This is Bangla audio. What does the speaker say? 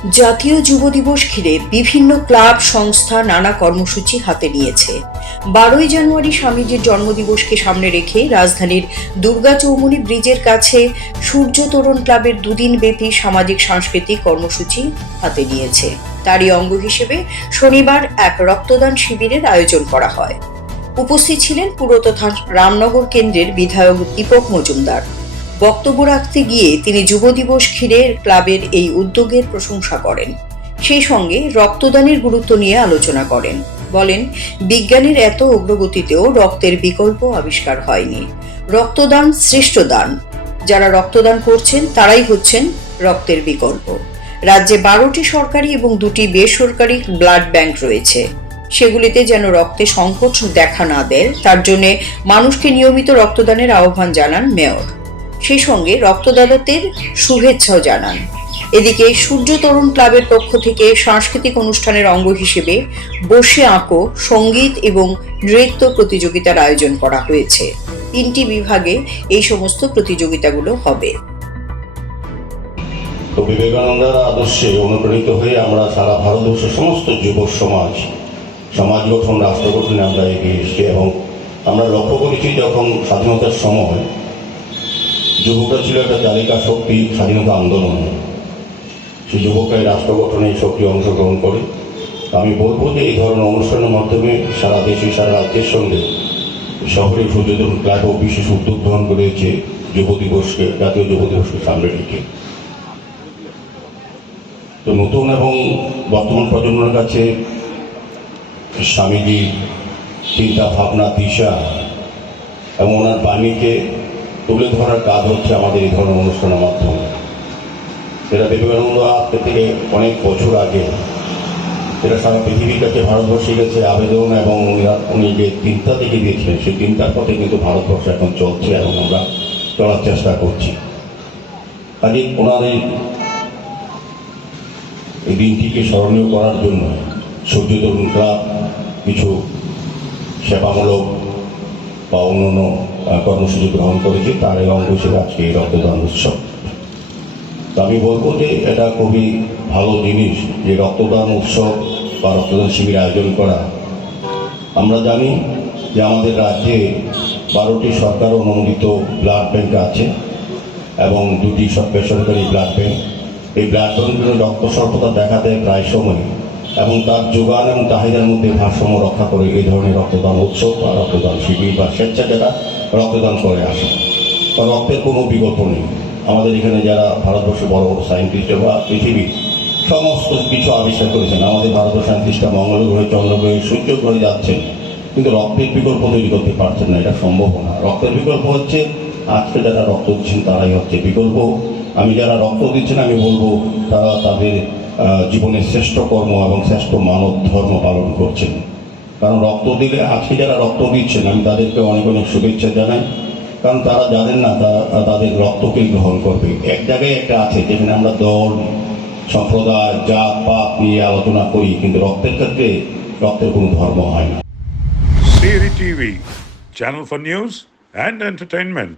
জাতীয় যুব দিবস ঘিরে বিভিন্ন ক্লাব সংস্থা নানা কর্মসূচি হাতে নিয়েছে। 12ই জানুয়ারি স্বামীজির জন্মদিবসকে সামনে রেখে রাজধানীর দুর্গা চৌমুহনী ব্রিজের কাছে সূর্য তোরণ ক্লাবের দুদিন ব্যাপী সামাজিক সাংস্কৃতিক কর্মসূচি হাতে নিয়েছে। তারই অঙ্গ হিসেবে শনিবার এক রক্তদান শিবিরের আয়োজন করা হয়। উপস্থিত ছিলেন পুর তথা রামনগর কেন্দ্রের বিধায়ক দীপক মজুমদার। বক্তব্য রাখতে গিয়ে তিনি যুব দিবস ঘিরে ক্লাবের এই উদ্যোগের প্রশংসা করেন। সেই সঙ্গে রক্তদানের গুরুত্ব নিয়ে আলোচনা করেন। বলেন, বিজ্ঞানের এত অগ্রগতিতেও রক্তের বিকল্প আবিষ্কার হয়নি। রক্তদান শ্রেষ্ঠ দান। যারা রক্তদান করছেন তারাই হচ্ছেন রক্তের বিকল্প। রাজ্যে 12টি সরকারি এবং 2টি বেসরকারি ব্লাড ব্যাংক রয়েছে। সেগুলিতে যেন রক্তে সংকট দেখা না দেয়, তার জন্য মানুষকে নিয়মিত রক্তদানের আহ্বান জানান মেয়র। সেই সঙ্গে রক্তদাতাদের শুভেচ্ছাও জানান। এদিকে সূর্য তরুণ ক্লাবের পক্ষ থেকে সাংস্কৃতিক অনুষ্ঠানের অঙ্গ হিসেবে বসে আঁকো, সঙ্গীত এবং নৃত্য প্রতিযোগিতার আয়োজন করা হয়েছে। 3টি বিভাগে এই সমস্ত প্রতিযোগিতাগুলো হবে। তো বিবেকানন্দের আদর্শে অনুপ্রাণিত হয়ে আমরা সারা ভারতবর্ষের সমস্ত যুব সমাজ গঠন, রাষ্ট্র গঠনে আমরা এগিয়ে এসেছি এবং আমরা লক্ষ্য করেছি যখন স্বাধীনতার সময় যুবকরা ছিল একটা চালিকা শক্তি স্বাধীনতা আন্দোলন, সেই যুবকরাই রাষ্ট্র গঠনে সক্রিয় অংশগ্রহণ করে। আমি বলবো যে এই ধরনের অনুষ্ঠানের মাধ্যমে সারা দেশে, সারা রাজ্যের সঙ্গে শহরে সূর্য তরুণ ক্লাবও বিশেষ উদ্যোগ গ্রহণ করেছে জাতীয় যুব দিবসকে সামনে রেখে। তো নতুন এবং বর্তমান প্রজন্মের কাছে স্বামীজির চিন্তা ভাবনা, দিশা এবং ওনার বাণীকে তুলে ধরার কাজ হচ্ছে আমাদের এই ধরনের অনুষ্ঠানের মাধ্যমে। যেটা বিবেকানন্দ থেকে অনেক বছর আগে, যেটা সারা পৃথিবীর কাছে ভারতবর্ষের কাছে আবেদন এবং উনি যে চিন্তা থেকে দিয়েছিলেন, সেই চিন্তার পথে কিন্তু ভারতবর্ষ এখন চলছে এবং আমরা চলার চেষ্টা করছি। কাজে ওনাদের এই দিনটিকে স্মরণীয় করার জন্য সূর্য তরুণ ক্লাব কিছু সেবামূলক বা অন্যান্য কর্মসূচি গ্রহণ করেছে। তার এই অঙ্গ হিসেবে আজকে এই রক্তদান উৎসব। তো আমি বলবো যে এটা খুবই ভালো জিনিস যে রক্তদান উৎসব বা রক্তদান শিবির আয়োজন করা। আমরা জানি যে আমাদের রাজ্যে 12টি সরকার অনুমোদিত ব্লাড ব্যাংক আছে এবং 2টি বেসরকারি ব্লাড ব্যাংক। এই ব্লাড ব্যাংকগুলো রক্ত স্বল্পতা দেখা দেয় প্রায় সময় এবং তার যোগান এবং চাহিদার মধ্যে ভারসাম্য রক্ষা করে এই ধরনের রক্তদান উৎসব বা রক্তদান শিবির বা স্বেচ্ছা যারা রক্তদান করে আসে। কারণ রক্তের কোনো বিকল্প নেই। আমাদের এখানে যারা ভারতবর্ষে বড় বড় সায়েন্টিস্ট বা পৃথিবীর সমস্ত কিছু আবিষ্কার করেছেন, আমাদের ভারতীয় সায়েন্টিস্টরা মঙ্গল গ্রহে, চন্দ্র গ্রহে, সূর্য গ্রহে যাচ্ছেন, কিন্তু রক্তের বিকল্প তৈরি করতে পারছেন না। এটা সম্ভব না। রক্তের বিকল্প হচ্ছে আজকে যারা রক্ত দিচ্ছেন তারাই হচ্ছে বিকল্প। আমি যারা রক্ত দিচ্ছেন আমি বলবো তারা তাদের জীবনের শ্রেষ্ঠ কর্ম এবং শ্রেষ্ঠ মানব ধর্ম পালন করছেন। কারণ রক্ত দিলে আজকে যারা রক্ত দিচ্ছেন আমি তাদেরকে অনেক অনেক শুভেচ্ছা জানাই। কারণ তারা জানেন না তাদের রক্তকেই গ্রহণ করবে। এক জায়গায় একটা আছে যেখানে আমরা দল, সম্প্রদায়, জাত পাত নিয়ে আলোচনা করি, কিন্তু রক্তের ক্ষেত্রে রক্তের কোনো ধর্ম হয় না। CRI TV, channel for news and entertainment.